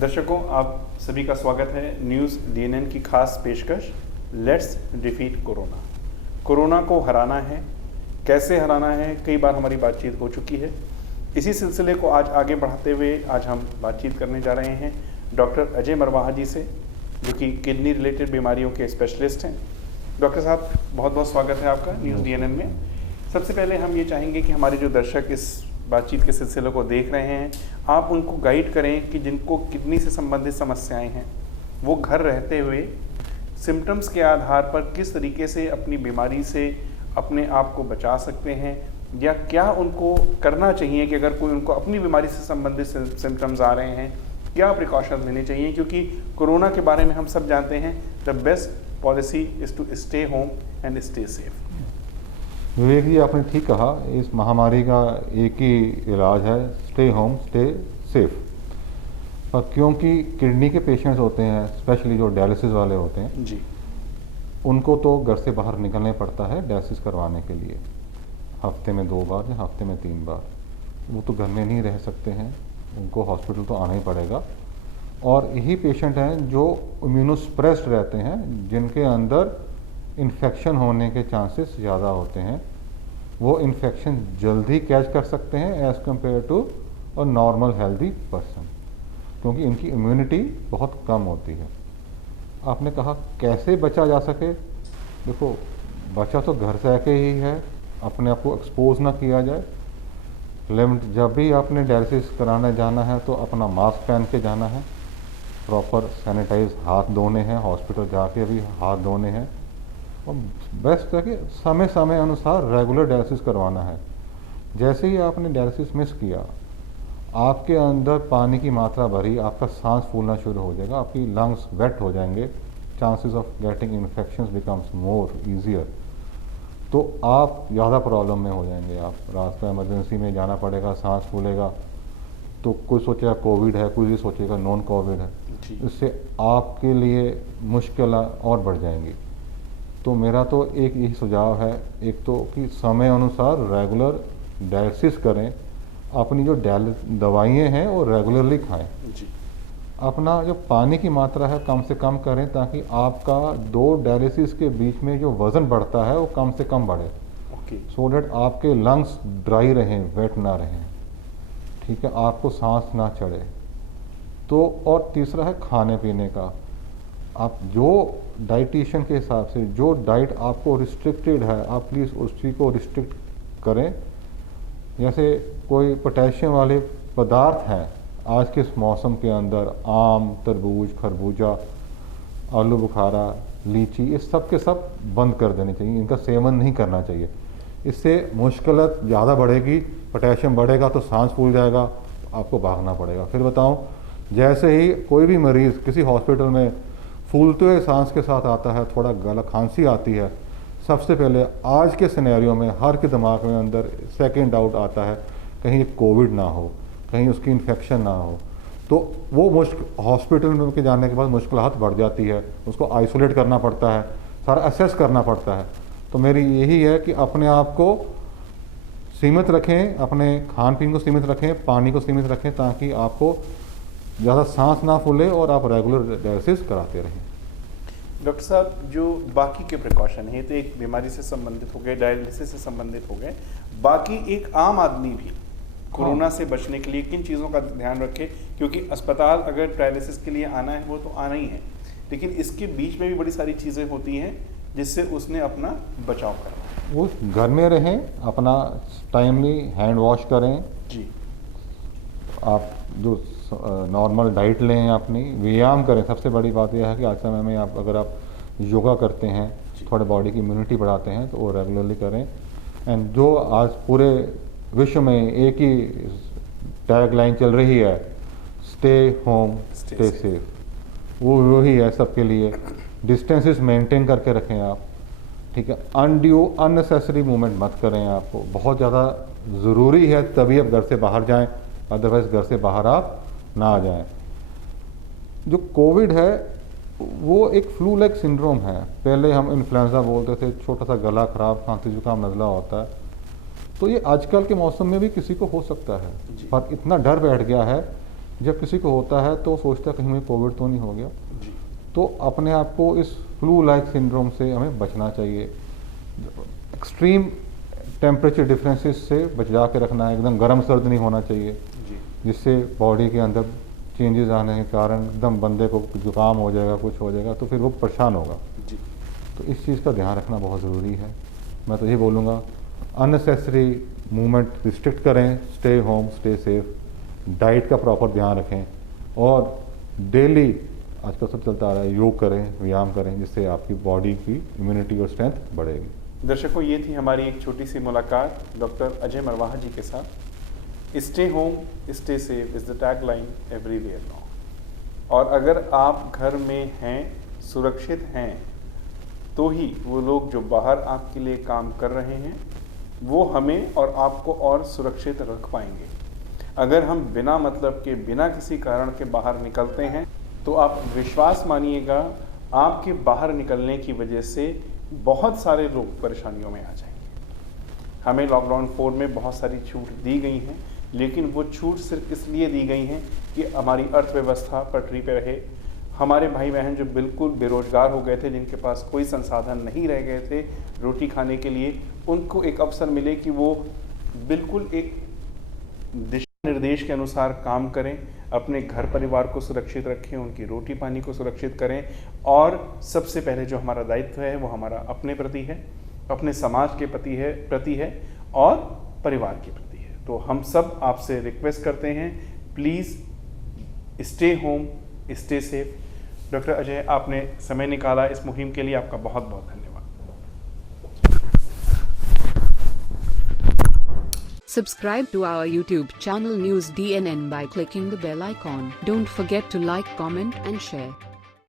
दर्शकों, आप सभी का स्वागत है न्यूज़ डीएनएन की खास पेशकश लेट्स डिफीट कोरोना। कोरोना को हराना है, कैसे हराना है, कई बार हमारी बातचीत हो चुकी है। इसी सिलसिले को आज आगे बढ़ाते हुए आज हम बातचीत करने जा रहे हैं डॉक्टर अजय मरवाहा जी से, जो कि किडनी रिलेटेड बीमारियों के स्पेशलिस्ट हैं। डॉक्टर साहब, बहुत बहुत स्वागत है आपका न्यूज़ डीएनएन में। सबसे पहले हम ये चाहेंगे कि हमारे जो दर्शक इस बातचीत के सिलसिले को देख रहे हैं, आप उनको गाइड करें कि जिनको किडनी से संबंधित समस्याएं हैं, वो घर रहते हुए सिम्टम्स के आधार पर किस तरीके से अपनी बीमारी से अपने आप को बचा सकते हैं, या क्या उनको करना चाहिए कि अगर कोई उनको अपनी बीमारी से संबंधित सिम्टम्स आ रहे हैं, क्या प्रिकॉशंस लेने चाहिए। क्योंकि कोरोना के बारे में हम सब जानते हैं, the best policy is to stay home and stay safe. Vivek ji, आपने ठीक कहा, इस महामारी का एक ही इलाज है, स्टे होम स्टे सेफ। पर क्योंकि किडनी के पेशेंट्स होते हैं, स्पेशली जो डायलिसिस वाले होते हैं जी, उनको तो घर से बाहर निकलना पड़ता है डायलिसिस करवाने के लिए, हफ्ते में 2 बार या हफ्ते में 3 बार। वो तो घर में नहीं रह सकते हैं, उनको हॉस्पिटल तो आना ही पड़ेगा। और यही पेशेंट हैं जो इम्यूनोसप्रेस्ड रहते हैं, जिनके अंदर इन्फेक्शन होने के चांसेस ज़्यादा होते हैं। वो इन्फेक्शन जल्दी कैच कर सकते हैं as compare to a normal healthy person, क्योंकि इनकी इम्यूनिटी बहुत कम होती है। आपने कहा कैसे बचा जा सके। देखो, बचा तो घर से आके ही है, अपने आप को एक्सपोज ना किया जाए। लिमिट, जब भी आपने डायलिसिस कराने जाना है तो अपना मास्क पहन के जाना है, प्रॉपर सैनिटाइज हाथ धोने हैं, हॉस्पिटल जाके भी हाथ धोने हैं, और बेस्ट है कि समय समय अनुसार रेगुलर डायलिसिस करवाना है। जैसे ही आपने डायलिसिस मिस किया, आपके अंदर पानी की मात्रा बढ़ी, आपका सांस फूलना शुरू हो जाएगा, आपकी लंग्स वेट हो जाएंगे, chances of getting infections becomes more easier. तो आप ज़्यादा प्रॉब्लम में हो जाएंगे। आप रात को इमरजेंसी में जाना पड़ेगा, सांस फूलेगा, तो कोई सोचेगा कोविड है, कोई सोचेगा नॉन कोविड है। इससे आपके लिए मुश्किल और बढ़ जाएंगी। तो मेरा तो एक यही सुझाव है, एक तो कि समय अनुसार रेगुलर डायलिसिस करें, अपनी जो दवाइयाँ हैं वो रेगुलरली खाएं जी। अपना जो पानी की मात्रा है कम से कम करें, ताकि आपका 2 डायलिसिस के बीच में जो वज़न बढ़ता है वो कम से कम बढ़े, सो डैट आपके लंग्स ड्राई रहें, वेट ना रहें, ठीक है, आपको सांस ना चढ़े। तो और तीसरा है खाने पीने का। आप जो डाइटिशियन के हिसाब से जो डाइट आपको रिस्ट्रिक्टेड है, आप प्लीज़ उस चीज़ को रिस्ट्रिक्ट करें। जैसे कोई पोटेशियम वाले पदार्थ हैं आज के इस मौसम के अंदर, आम, तरबूज, खरबूजा, आलू बुखारा, लीची, ये सब के सब बंद कर देने चाहिए, इनका सेवन नहीं करना चाहिए। इससे मुश्किल ज़्यादा बढ़ेगी, पोटेशियम बढ़ेगा तो सांस फूल जाएगा, आपको भागना पड़ेगा। फिर बताऊं, जैसे ही कोई भी मरीज़ किसी हॉस्पिटल में फूलते हुए सांस के साथ आता है, थोड़ा गला खांसी आती है, सबसे पहले आज के सिनेरियो में हर के दिमाग में अंदर सेकंड डाउट आता है, कहीं कोविड ना हो, कहीं उसकी इन्फेक्शन ना हो। तो वो हॉस्पिटल में के जाने के बाद मुश्किलात बढ़ जाती है, उसको आइसोलेट करना पड़ता है, सारा असेस करना पड़ता है। तो मेरी यही है कि अपने आप को सीमित रखें, अपने खान पीन को सीमित रखें, पानी को सीमित रखें, ताकि आपको ज़्यादा सांस ना फूले और आप रेगुलर डायलिसिस कराते रहें। डॉक्टर साहब, जो बाकी के प्रिकॉशन है, तो एक बीमारी से संबंधित हो गए, डायलिसिस से संबंधित हो गए, बाकी एक आम आदमी भी कोरोना से बचने के लिए किन चीज़ों का ध्यान रखे। क्योंकि अस्पताल अगर डायलिसिस के लिए आना है वो तो आना ही है, लेकिन इसके बीच में भी बड़ी सारी चीज़ें होती हैं जिससे उसने अपना बचाव करना। वो घर में रहें, अपना टाइमली हैंड वॉश करें जी, आप जो नॉर्मल डाइट लें, अपनी व्यायाम करें। सबसे बड़ी बात यह है कि आज समय में अगर आप योगा करते हैं, थोड़े बॉडी की इम्यूनिटी बढ़ाते हैं, तो वो रेगुलरली करें। एंड जो आज पूरे विश्व में एक ही टैग लाइन चल रही है, स्टे होम स्टे सेफ, वो वही है सबके लिए। डिस्टेंसेस मेंटेन करके रखें आप, ठीक है। अनड्यू अननेसेसरी मूवमेंट मत करें, आपको बहुत ज़्यादा ज़रूरी है तभी आप घर से बाहर जाएं, अदरवाइज़ घर से बाहर आप ना आ जाएं। जो कोविड है वो एक फ्लू लाइक सिंड्रोम है। पहले हम इन्फ्लुएंजा बोलते थे, छोटा सा गला खराब, खांसी जुकाम नज़ला होता है, तो ये आजकल के मौसम में भी किसी को हो सकता है। पर इतना डर बैठ गया है जब किसी को होता है तो सोचता है कहीं मुझे कोविड तो नहीं हो गया, जी तो अपने आप को इस फ्लू लाइक सिंड्रोम से हमें बचना चाहिए। एक्सट्रीम टेम्परेचर डिफरेंसेस से बचा के रखना है, एकदम गर्म सर्द नहीं होना चाहिए, जी जिससे बॉडी के अंदर चेंजेस आने के कारण एकदम बंदे को जुकाम हो जाएगा, कुछ हो जाएगा, तो फिर वो परेशान होगा। जी तो इस चीज़ का ध्यान रखना बहुत ज़रूरी है। मैं तो ये बोलूँगा, अननेसेसरी मूवमेंट रिस्ट्रिक्ट करें, stay home, stay safe, diet का प्रॉपर ध्यान रखें, और डेली आजकल सब चलता आ रहा है, योग करें, व्यायाम करें, जिससे आपकी बॉडी की इम्यूनिटी और स्ट्रेंथ बढ़ेगी। दर्शकों, ये थी हमारी एक छोटी सी मुलाकात डॉक्टर अजय मरवाहा जी के साथ। Stay home stay safe is the tag line everywhere now. और अगर आप घर में हैं, सुरक्षित हैं, तो ही वो लोग जो बाहर आपके लिए काम कर रहे हैं वो हमें और आपको और सुरक्षित रख पाएंगे। अगर हम बिना मतलब के, बिना किसी कारण के बाहर निकलते हैं, तो आप विश्वास मानिएगा, आपके बाहर निकलने की वजह से बहुत सारे लोग परेशानियों में आ जाएंगे। हमें लॉकडाउन 4 में बहुत सारी छूट दी गई हैं, लेकिन वो छूट सिर्फ इसलिए दी गई हैं कि हमारी अर्थव्यवस्था पटरी पे रहे। हमारे भाई बहन जो बिल्कुल बेरोजगार हो गए थे, जिनके पास कोई संसाधन नहीं रह गए थे रोटी खाने के लिए, उनको एक अवसर मिले कि वो बिल्कुल एक दिशा निर्देश के अनुसार काम करें, अपने घर परिवार को सुरक्षित रखें, उनकी रोटी पानी को सुरक्षित करें। और सबसे पहले जो हमारा दायित्व है वो हमारा अपने प्रति है, अपने समाज के प्रति है और परिवार के प्रति है। तो हम सब आपसे रिक्वेस्ट करते हैं, please stay home, stay safe. Doctor Ajay, आपने समय निकाला इस मुहिम के लिए, आपका बहुत बहुत धन्यवाद। Subscribe to our YouTube channel News DNN by clicking the bell icon. Don't forget to like, comment and share.